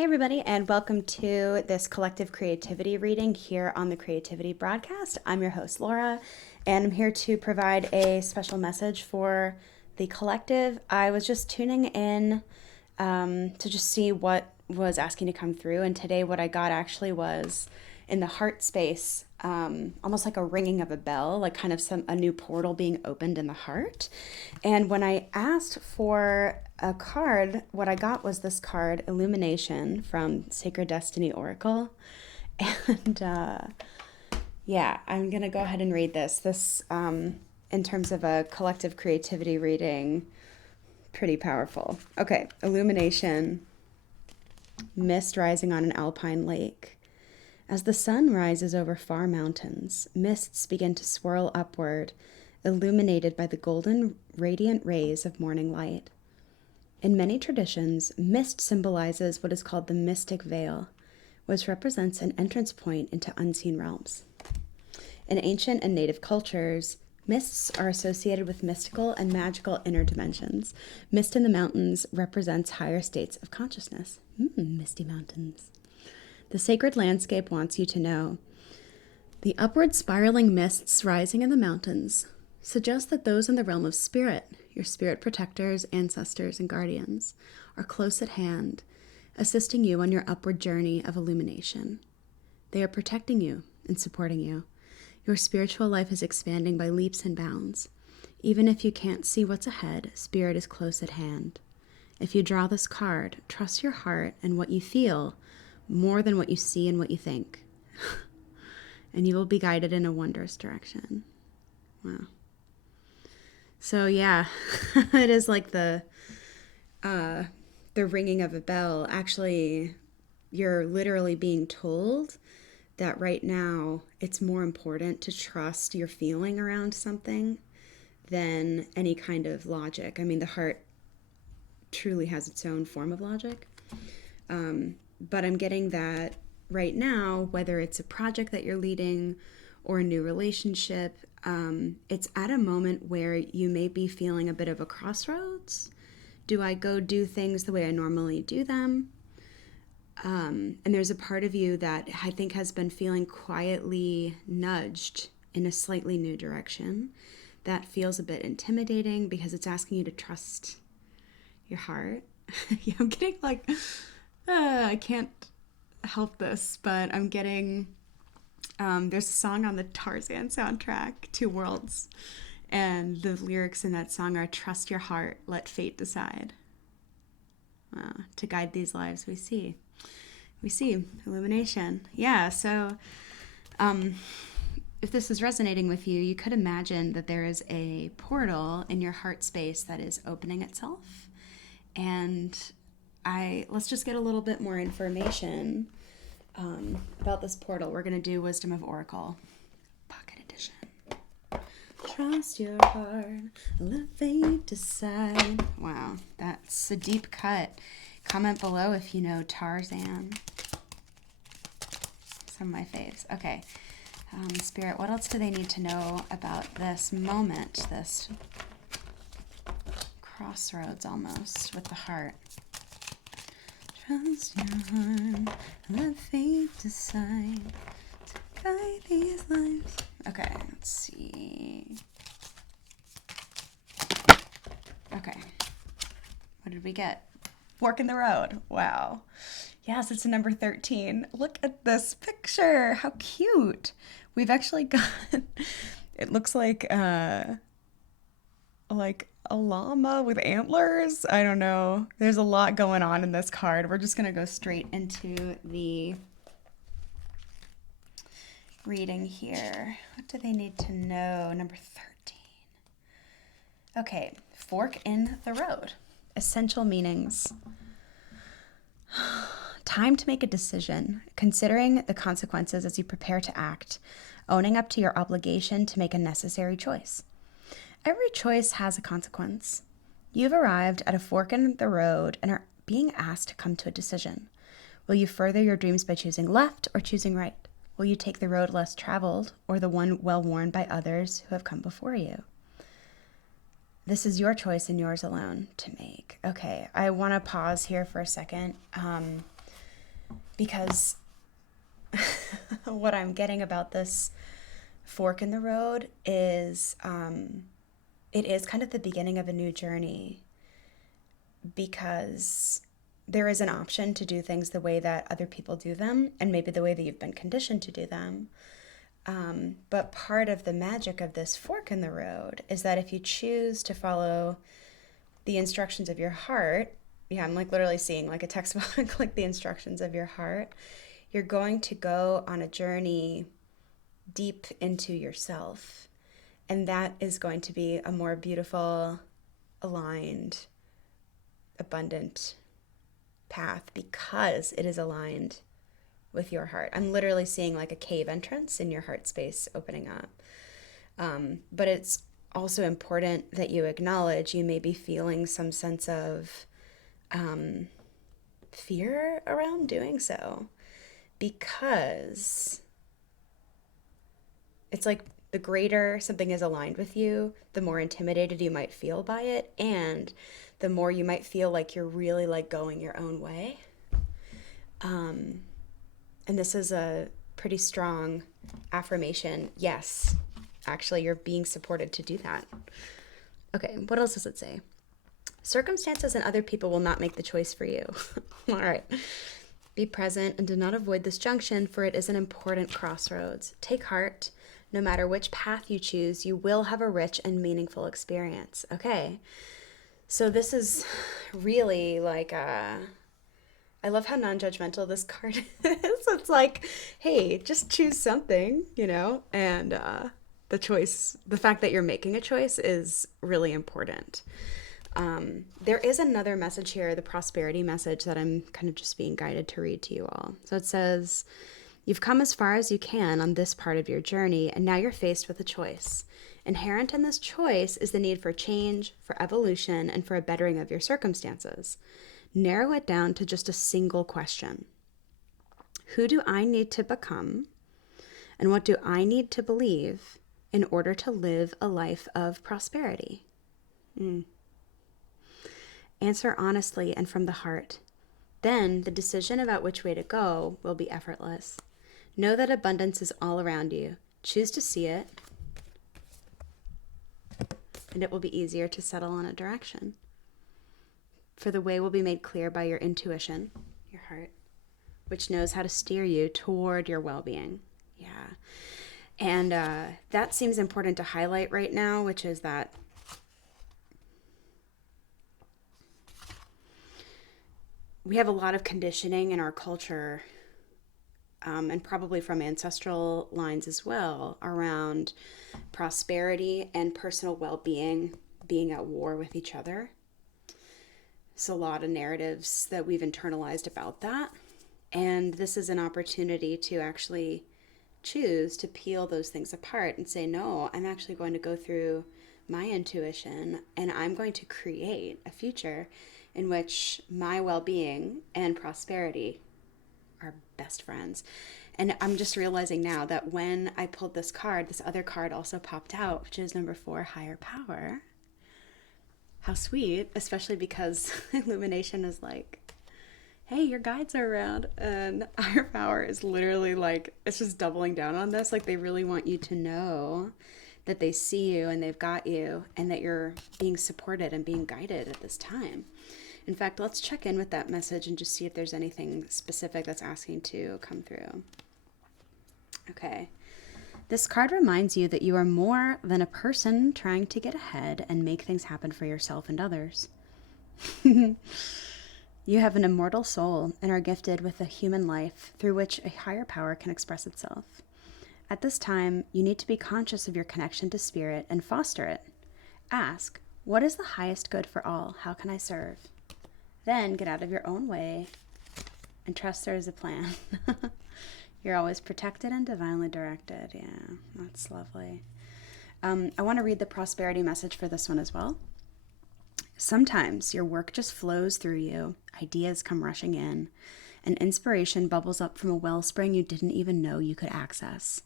Hey, everybody, and welcome to this collective creativity reading here on the Creativity Broadcast. I'm your host, Laura, and I'm here to provide a special message for the collective. I was just tuning in to just see what was asking to come through, and today what I got actually was in the heart space, almost like a ringing of a bell, like kind of a new portal being opened in the heart. And when I asked for a card, what I got was this card, Illumination from Sacred Destiny Oracle. And yeah, I'm going to go ahead and read this. In terms of a collective creativity reading, pretty powerful. Okay, Illumination, mist rising on an alpine lake. As the sun rises over far mountains, mists begin to swirl upward, illuminated by the golden, radiant rays of morning light. In many traditions, mist symbolizes what is called the mystic veil, which represents an entrance point into unseen realms. In ancient and native cultures, mists are associated with mystical and magical inner dimensions. Mist in the mountains represents higher states of consciousness. Misty mountains. The sacred landscape wants you to know. The upward spiraling mists rising in the mountains suggest that those in the realm of spirit, your spirit protectors, ancestors, and guardians, are close at hand, assisting you on your upward journey of illumination. They are protecting you and supporting you. Your spiritual life is expanding by leaps and bounds. Even if you can't see what's ahead, spirit is close at hand. If you draw this card, trust your heart and what you feel more than what you see and what you think. And you will be guided in a wondrous direction. Wow. So yeah, it is like the ringing of a bell. Actually, you're literally being told that right now it's more important to trust your feeling around something than any kind of logic. I mean, the heart truly has its own form of logic. But I'm getting that right now, whether it's a project that you're leading or a new relationship, it's at a moment where you may be feeling a bit of a crossroads. Do I go do things the way I normally do them? And there's a part of you that I think has been feeling quietly nudged in a slightly new direction. That feels a bit intimidating because it's asking you to trust your heart. Yeah, I'm getting like, I can't help this, but I'm getting, there's a song on the Tarzan soundtrack, Two Worlds, and the lyrics in that song are, trust your heart, let fate decide. To guide these lives we see. Illumination. Yeah, so if this is resonating with you, you could imagine that there is a portal in your heart space that is opening itself. And let's just get a little bit more information about this portal. We're going to do Wisdom of Oracle, Pocket Edition. Trust your heart, let fate decide. Wow, that's a deep cut. Comment below if you know Tarzan. Some of my faves. Okay, Spirit, what else do they need to know about this moment, this crossroads almost with the heart? Trust your heart, let fate decide to guide these lives. Okay, let's see. Okay, what did we get? Fork in the road. Wow. Yes, it's a number 13. Look at this picture. How cute. We've actually got, it looks like a llama with antlers. I don't know. There's a lot going on in this card. We're just going to go straight into the reading here. What do they need to know? Number 13. Okay, fork in the road. Essential meanings. Time to make a decision, considering the consequences as you prepare to act, owning up to your obligation to make a necessary choice. Every choice has a consequence. You've arrived at a fork in the road and are being asked to come to a decision. Will you further your dreams by choosing left or choosing right? Will you take the road less traveled or the one well-worn by others who have come before you? This is your choice and yours alone to make. Okay, I want to pause here for a second. because what I'm getting about this fork in the road is it is kind of the beginning of a new journey, because there is an option to do things the way that other people do them, and maybe the way that you've been conditioned to do them. But part of the magic of this fork in the road is that if you choose to follow the instructions of your heart, yeah, I'm like literally seeing like a textbook, like the instructions of your heart, you're going to go on a journey deep into yourself. And that is going to be a more beautiful, aligned, abundant path because it is aligned with your heart. I'm literally seeing like a cave entrance in your heart space opening up. But it's also important that you acknowledge you may be feeling some sense of fear around doing so, because it's like the greater something is aligned with you, the more intimidated you might feel by it, and the more you might feel like you're really like going your own way. And this is a pretty strong affirmation. Yes, actually, you're being supported to do that. Okay, what else does it say? Circumstances and other people will not make the choice for you. All right. Be present and do not avoid this junction, for it is an important crossroads. Take heart. No matter which path you choose, you will have a rich and meaningful experience. Okay. So this is really like I love how non-judgmental this card is. It's like, hey, just choose something, and the choice, the fact that you're making a choice is really important. There is another message here, the prosperity message, that I'm kind of just being guided to read to you all. So it says, you've come as far as you can on this part of your journey, and now you're faced with a choice. Inherent in this choice is the need for change, for evolution, and for a bettering of your circumstances. Narrow it down to just a single question. Who do I need to become? And what do I need to believe in order to live a life of prosperity? Answer honestly and from the heart. Then the decision about which way to go will be effortless. Know that abundance is all around you. Choose to see it, and it will be easier to settle on a direction. For the way will be made clear by your intuition, your heart, which knows how to steer you toward your well-being. Yeah. And that seems important to highlight right now, which is that we have a lot of conditioning in our culture, and probably from ancestral lines as well, around prosperity and personal well-being being at war with each other. So a lot of narratives that we've internalized about that. And this is an opportunity to actually choose to peel those things apart and say, no, I'm actually going to go through my intuition, and I'm going to create a future in which my well-being and prosperity are best friends. And I'm just realizing now that when I pulled this card, this other card also popped out, which is number 4, higher power. How sweet, especially because illumination is like, hey, your guides are around. And higher power is literally like, it's just doubling down on this. Like, they really want you to know that they see you and they've got you, and that you're being supported and being guided at this time. In fact, let's check in with that message and just see if there's anything specific that's asking to come through. Okay. This card reminds you that you are more than a person trying to get ahead and make things happen for yourself and others. You have an immortal soul and are gifted with a human life through which a higher power can express itself. At this time, you need to be conscious of your connection to spirit and foster it. Ask, what is the highest good for all? How can I serve? Then get out of your own way and trust there is a plan. You're always protected and divinely directed. Yeah, that's lovely. I want to read the prosperity message for this one as well. Sometimes your work just flows through you. Ideas come rushing in, and inspiration bubbles up from a wellspring you didn't even know you could access.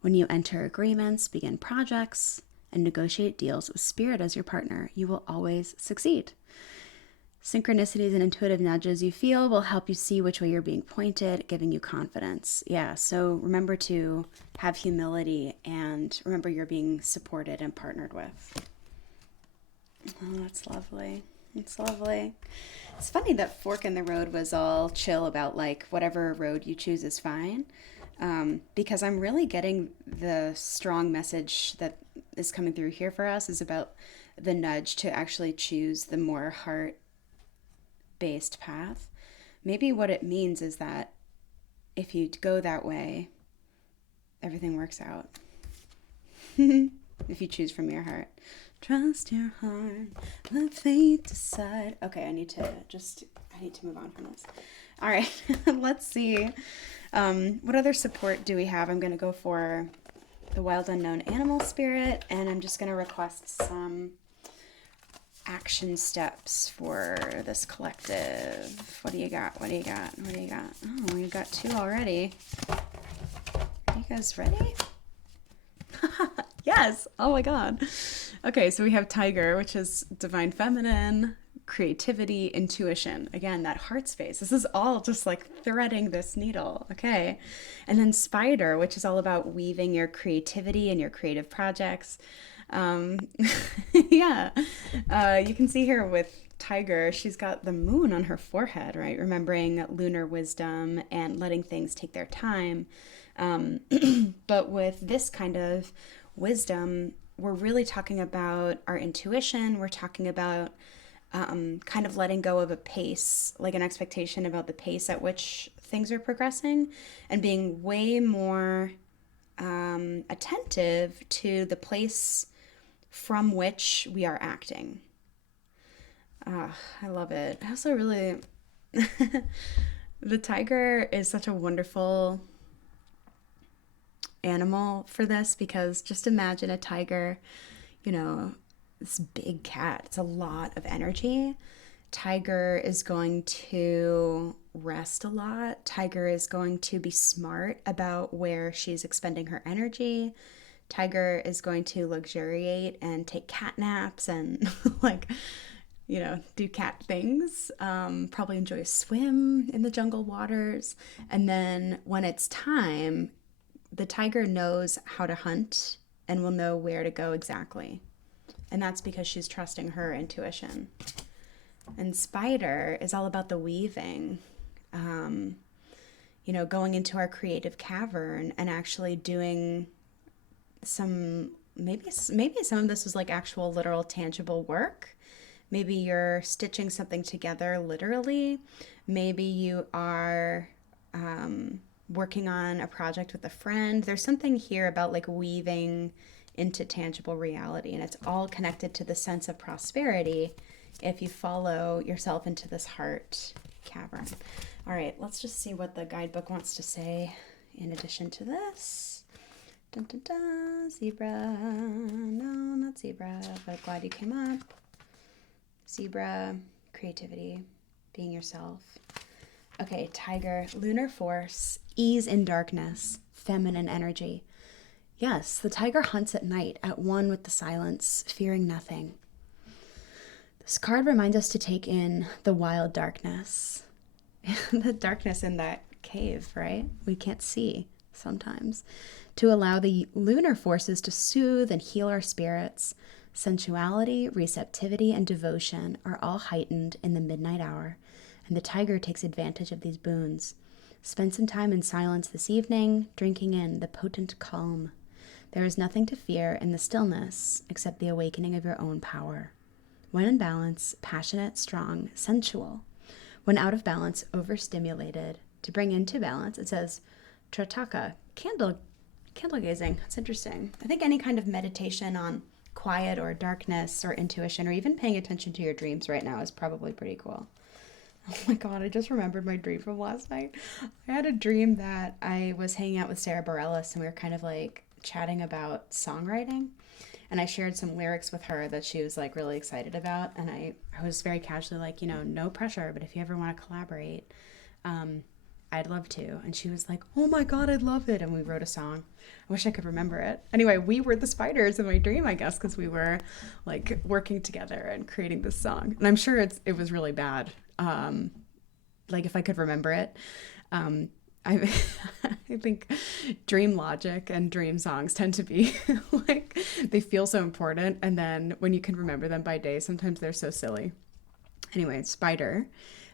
When you enter agreements, begin projects, and negotiate deals with spirit as your partner, you will always succeed. Synchronicities and intuitive nudges you feel will help you see which way you're being pointed, giving you confidence. Yeah, so remember to have humility and remember you're being supported and partnered with. Oh, that's lovely. It's lovely. It's funny that Fork in the Road was all chill about like whatever road you choose is fine. Because I'm really getting the strong message that is coming through here for us is about the nudge to actually choose the more heart based path. Maybe what it means is that if you go that way, everything works out. If you choose from your heart. Trust your heart, let fate decide. Okay, I need to move on from this. All right, let's see. What other support do we have? I'm going to go for the wild unknown animal spirit, and I'm just going to request some action steps for this collective. What do you got? What do you got? What do you got? Oh, you got 2 already. Are you guys ready? Yes. Oh my God. Okay, so we have Tiger, which is divine feminine, creativity, intuition. Again, that heart space. This is all just like threading this needle. Okay. And then Spider, which is all about weaving your creativity and your creative projects. Yeah. You can see here with Tiger, she's got the moon on her forehead, right? Remembering lunar wisdom and letting things take their time. But with this kind of wisdom, we're really talking about our intuition. We're talking about kind of letting go of a pace, like an expectation about the pace at which things are progressing, and being way more attentive to the place from which we are acting. I love it. I also really, the tiger is such a wonderful animal for this because just imagine a tiger, you know, this big cat. It's a lot of energy. Tiger is going to rest a lot. Tiger is going to be smart about where she's expending her energy. Tiger is going to luxuriate and take cat naps and like, you know, do cat things. Probably enjoy a swim in the jungle waters. And then when it's time, the tiger knows how to hunt and will know where to go exactly. And that's because she's trusting her intuition. And Spider is all about the weaving, you know, going into our creative cavern and actually doing some, maybe some of this was like actual literal tangible work. Maybe you're stitching something together literally. Maybe you are working on a project with a friend. There's something here about like weaving into tangible reality, and it's all connected to the sense of prosperity if you follow yourself into this heart cavern. All right, let's just see what the guidebook wants to say in addition to this. Dun, dun, dun, zebra. No, not zebra, but glad you came up. Zebra, creativity, being yourself. Okay, tiger, lunar force, ease in darkness, feminine energy. Yes, the tiger hunts at night, at one with the silence, fearing nothing. This card reminds us to take in the wild darkness. The darkness in that cave, right? We can't see sometimes. To allow the lunar forces to soothe and heal our spirits. Sensuality, receptivity, and devotion are all heightened in the midnight hour, and the tiger takes advantage of these boons. Spend some time in silence this evening, drinking in the potent calm. There is nothing to fear in the stillness except the awakening of your own power. When in balance, passionate, strong, sensual. When out of balance, overstimulated. To bring into balance, it says Trataka, candle gazing. That's interesting. I think any kind of meditation on quiet or darkness or intuition or even paying attention to your dreams right now is probably pretty cool. Oh my God, I just remembered my dream from last night. I had a dream that I was hanging out with Sarah Bareilles and we were kind of like chatting about songwriting. And I shared some lyrics with her that she was like really excited about. And I was very casually like, you know, no pressure, but if you ever want to collaborate, I'd love to. And she was like, oh my God, I'd love it. And we wrote a song. I wish I could remember it. Anyway, we were the spiders in my dream, I guess, because we were like working together and creating this song. And I'm sure it was really bad. Like if I could remember it. I I think dream logic and dream songs tend to be like they feel so important, and then when you can remember them by day, sometimes they're so silly. Anyway, spider.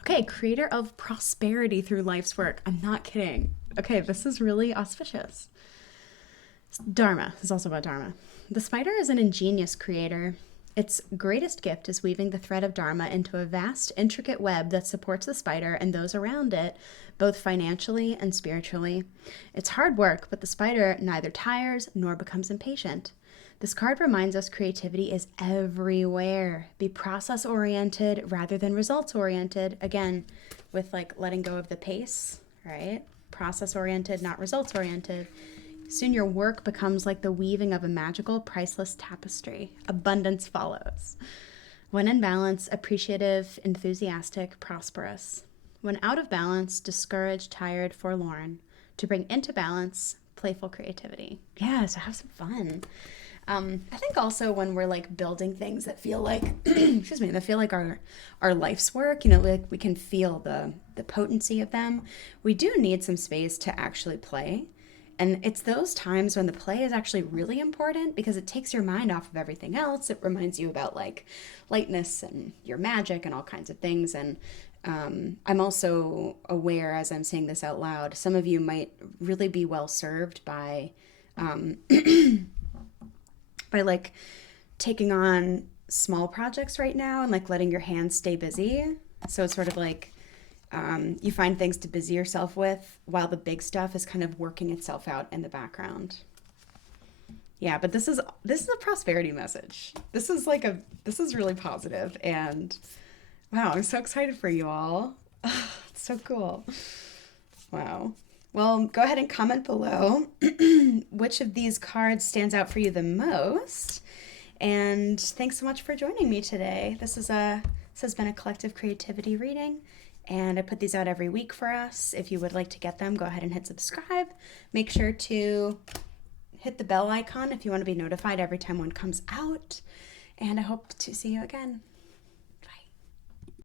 Okay, creator of prosperity through life's work. I'm not kidding. Okay, this is really auspicious. Dharma. This is also about Dharma. The spider is an ingenious creator. Its greatest gift is weaving the thread of Dharma into a vast, intricate web that supports the spider and those around it, both financially and spiritually. It's hard work, but the spider neither tires nor becomes impatient. This card reminds us creativity is everywhere. Be process-oriented rather than results-oriented. Again, with like letting go of the pace, right? Process-oriented, not results-oriented. Soon your work becomes like the weaving of a magical, priceless tapestry. Abundance follows. When in balance, appreciative, enthusiastic, prosperous. When out of balance, discouraged, tired, forlorn. To bring into balance, playful creativity. Yeah, so have some fun. I think also when we're like building things that feel like, excuse me, that feel like our life's work, you know, like we can feel the potency of them. We do need some space to actually play. And it's those times when the play is actually really important because it takes your mind off of everything else. It reminds you about like lightness and your magic and all kinds of things. And I'm also aware as I'm saying this out loud, some of you might really be well served by by like taking on small projects right now and like letting your hands stay busy. So it's sort of like you find things to busy yourself with while the big stuff is kind of working itself out in the background. Yeah, but this is a prosperity message. This is really positive, and wow, I'm so excited for you all. Oh, it's so cool. Wow. Well, go ahead and comment below which of these cards stands out for you the most. And thanks so much for joining me today. This has been a collective creativity reading. And I put these out every week for us. If you would like to get them, go ahead and hit subscribe. Make sure to hit the bell icon if you want to be notified every time one comes out. And I hope to see you again.